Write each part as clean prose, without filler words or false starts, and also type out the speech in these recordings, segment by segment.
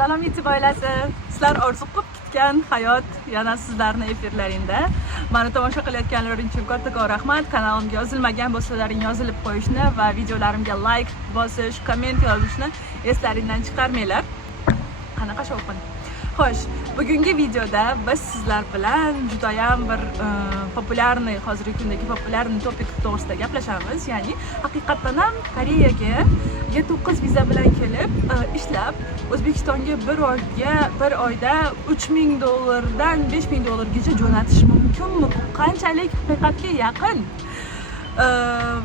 Salom YouTube oilasi. Sizlar orzu qilib ketgan hayot yana sizlarning efirlaringda. Meni tomosha qilayotganlaring uchun katta rahmat. Kanalimga yozilmagan bo'lsalaring yozilib qo'yishni va videolarimga like bosish, komment yozishni eslaringizdan chiqarmanglar. Qanaqa shovqin. Xo'sh, bugungi videoda biz sizlar bilan juda ham bir populyarniy, hozirgi kundagi populyarniy topik to'g'risida gaplashamiz. Ya'ni haqiqatan ham Koreyaga Y9 viza bilan kelib, ishlab O'zbekistonga bir oyda $3000 dan $5000 gacha jo'natish mumkinmi? Bu qanchalik haqiqatga yaqin?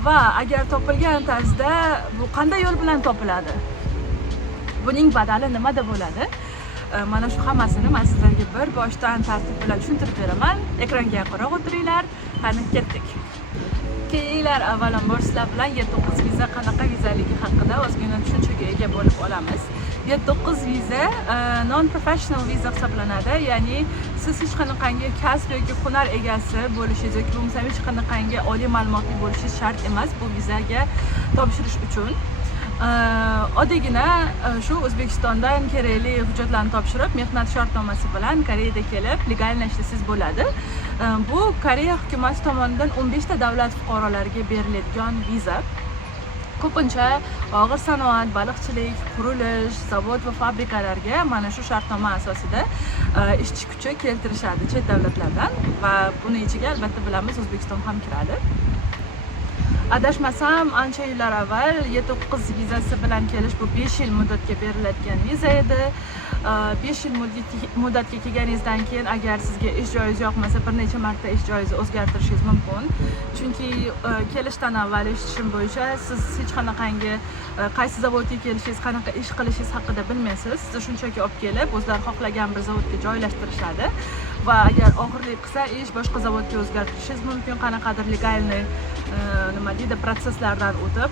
Va agar topilgan tarzda bu qanday yo'l bilan topiladi? Buning badali nimada bo'ladi? Mana shu hammasini men sizlarga bir boshdan tartib bilan tushuntirib beraman. Ekranga qarab o'tiringlar. Qani ketdik. Kelinglar, avvalambor sizlar bilan Y9 viza qanaqa vizaligi haqida ozgina tushunchaga ega bo'lib olamiz. Y9 viza non-professional viza hisoblanadi. Ya'ni siz hech qanaqangi kasb yoki hunar egasi bo'lishingiz yoki bo'lmasa hech qanaqangi oliy ma'lumotli bo'lishingiz shart emas bu vizaga topshirish uchun. Oddiygina shu O'zbekistondan kerakli hujjatlarni topshirib, mehnat shartnomasi bilan Koreyada kelib, legal ishlasangiz bo'ladi. Bu Koreya hukumati tomonidan 15 ta davlat fuqarolariga beriladigan viza. Ko'pincha og'ir sanoat, baliqchilik, qurilish, zavod va fabrikalarga mana shu shartnoma asosida ishchi kuchi keltirishadi chet davlatlardan va buni ichiga albatta bilamiz O'zbekiston ham kiradi. Adashmasam, ancha yillar avval Y9 vizasi bilan kelish bu 5 yil muddatga beriladigan viza edi. 5 yil muddatga kelganingizdan keyin agar sizga ish joyingiz yoqmasa bir necha marta ish joyingizni o'zgartirishingiz mumkin. Chunki kelishdan avval eshitishim bo'yicha siz hech qanaqangi qaysi zavodga kelishingiz, qanaqa ish qilishingiz haqida bilmaysiz. Sizni shunchaki olib kelib, o'zlari xohlagan bir zavodga joylashtirishadi. Va agar og'irlik qilsa, ish boshqa zavodga o'zgartirishingiz mumkin, qanaqadir legalniy nima deydi protsesslardan o'tib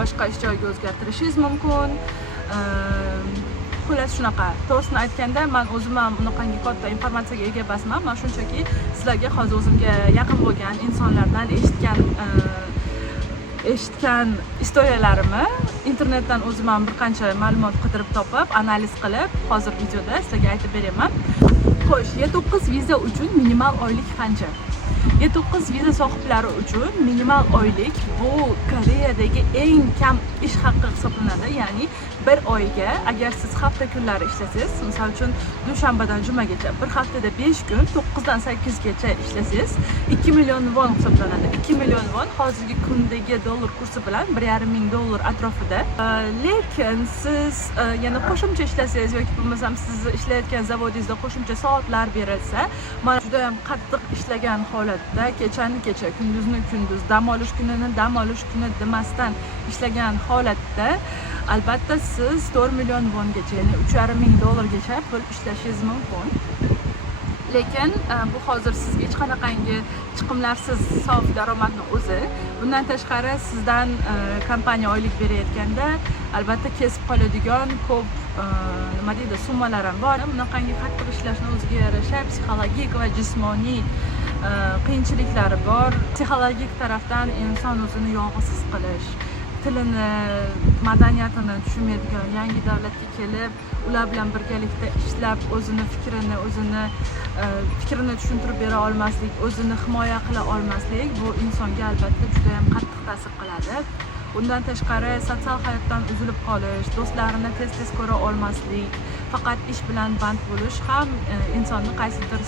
boshqa ish joyiga o'zgartirishingiz mumkin. Xullas shunaqa. To'g'risini aytganda, men o'zim ham bunaqangi katta informatsiyaga ega emasman. Men shunchaki sizlarga hozir o'zimga yaqin bo'lgan insonlardan eshitgan istoriyalarimni internetdan o'zim ham bir qancha ma'lumot qidirib topib, analiz qilib, hozir videoda sizlarga aytib beraman. Xo'sh, Y9 viza uchun minimal oylik qancha? Y9 viza sohiblari uchun minimal oylik bu Koreyadagi eng kam ish haqqi hisoblanadi. Ya'ni bir oyga agar siz hafta kunlari ishlasangiz, misol uchun dushanbadan jumagacha bir haftada 5 kun 9 dan 8 gacha ishlasangiz 2 million won hisoblanadi. 2 million won hozirgi kundagi dollar kursi bilan $1,500 atrofida. Lekin siz yana qo'shimcha ishlasangiz yoki bo'lmasam siz ishlayotgan zavodingizda qo'shimcha soatlar berilsa, mana juda ham qattiq ishlagan holatda kechani kecha, kunduzni kunduz, dam olish kunini dam olish kuni demasdan ishlagan holatda albatta siz 4 million wongacha, ya'ni $3,500 gacha pul ishlashingiz mumkin. Lekin bu hozir sizga hech qanaqangi chiqimlarsiz sof daromadni o'zi. Bundan tashqari sizdan kompaniya oylik berayotganda albatta kesib qoladigan ko'p nima deydi summalar ham bor. Bunaqangi qattiq ishlashning o'ziga yarasha psixologik va jismoniy qiyinchiliklari bor. Psixologik tarafdan inson o'zini yolg'iz qilish, tilini, madaniyatini tushunmaydigan yangi davlatga kelib, ular bilan birgalikda ishlab, o'zini fikrini tushuntirib bera olmaslik, o'zini himoya qila olmaslik bu insonga albatta juda ham qattiq ta'sir qiladi. Undan tashqari sotsial hayotdan uzilib qolish, do'stlarini tez-tez ko'ra olmaslik, faqat ish bilan band bo'lish ham insonni qaysidir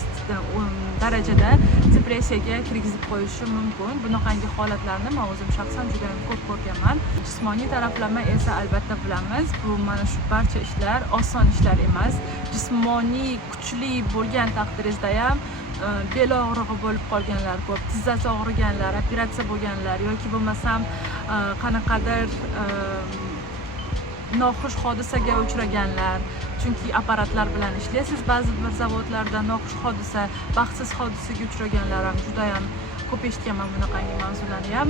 darajada depressiyaga kirgizib qo'yishi mumkin. Bunaqangi holatlarni men o'zim shaxsan juda ham ko'p ko'rganman. Jismoniy taraflama esa albatta bilamiz, bu mana shu barcha ishlar oson ishlar emas. Jismoniy kuchli bo'lgan taqdiringizda ham bel og'rig'i bo'lib qolganlar ko'p, tizzasi og'riganlar, operatsiya bo'lganlar yoki bo'lmasam qanaqadir noxush hodisaga uchraganlar. Chunki apparatlar bilan ishlaysiz, ba'zi bir zavodlarda noxush hodisa, baxtsiz hodisaga uchraganlar ham juda ham ko'p eshitganman bunaqangi mavzularni ham.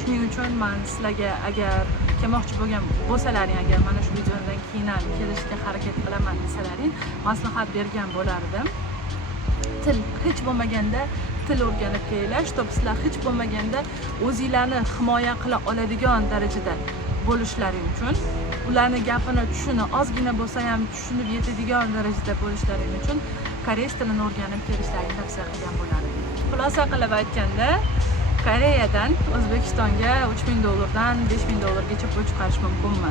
Shuning uchun men sizlarga agar kelmoqchi bo'lgan bo'lsalaring, agar mana shu videodan keyin ham kelishga harakat qilaman desalaring, maslahat bergan bo'lardim. Til hech bo'lmaganda til o'rganib kelinglar, sizlar hech bo'lmaganda o'zinglarni himoya qila oladigan darajada bo'lishlari uchun, ularni gapini tushunib, ozgina bo'lsa ham tushunib yetadigan darajada bo'lishlari uchun koreys tilini o'rganib kelishlarini tavsiya qilgan bo'lardim. Xulosa qilib aytganda, Koreyadan O'zbekistonga $3000 $5000 pul chiqarish mumkinmi?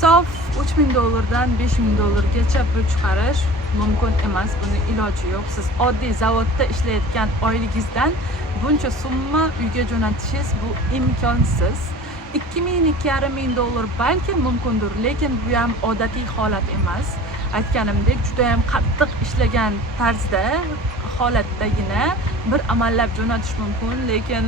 Sof $3000 $5000 pul chiqarish mumkin emas, buni iloji yo'q. Siz oddiy zavodda ishlayotgan oyligingizdan buncha summa uyga jo'natishingiz bu imkonsiz. $2000-$2500 balki mumkindir, lekin bu ham odatiy holat emas. Aytganimdek, juda ham qattiq ishlagan tarzda holatdagina bir amallab jo'natish mumkin, lekin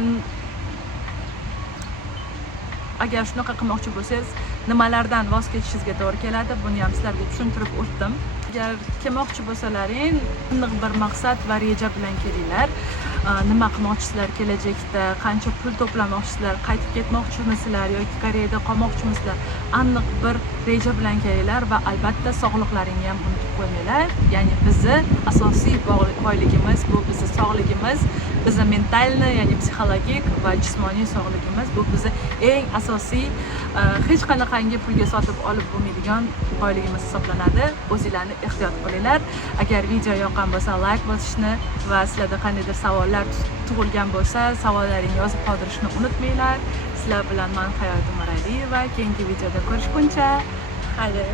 agar shunaqa qilmoqchi bo'lsangiz, nimalardan voz kechishingizga to'g'ri keladi, buni ham sizlarga tushuntirib o'tdim. Agar kelmoqchi bo'lsalaring, aniq bir maqsad va reja bilan kelinglar. Nima qilmoqchisizlar kelajakda, qancha pul to'plamoqchisizlar, qaytib ketmoqchimisizlar yoki Koreyada qolmoqchimisizlar, aniq bir reja bilan kelinglar va albatta sog'liqlaringni ham unutib qo'ymanglar. Ya'ni bizni asosiy boyligimiz bu bizni sog'ligimiz, bizni mentalni, ya'ni psixologik va jismoniy sog'ligimiz bu bizni eng asosiy, hech qanaqangi pulga sotib olib bo'lmaydigan boyligimiz hisoblanadi. O'zingizlarni ehtiyot qilinglar. Agar video yoqqan bo'lsa, like bosishni va sizlarda qandaydir savollar tug'ilgan bo'lsa, savollaringizni yozib qoldirishni unutmanglar. Sizlar bilan men Hayot Umaraliyeva. Keyingi videoda ko'rishguncha, xayr.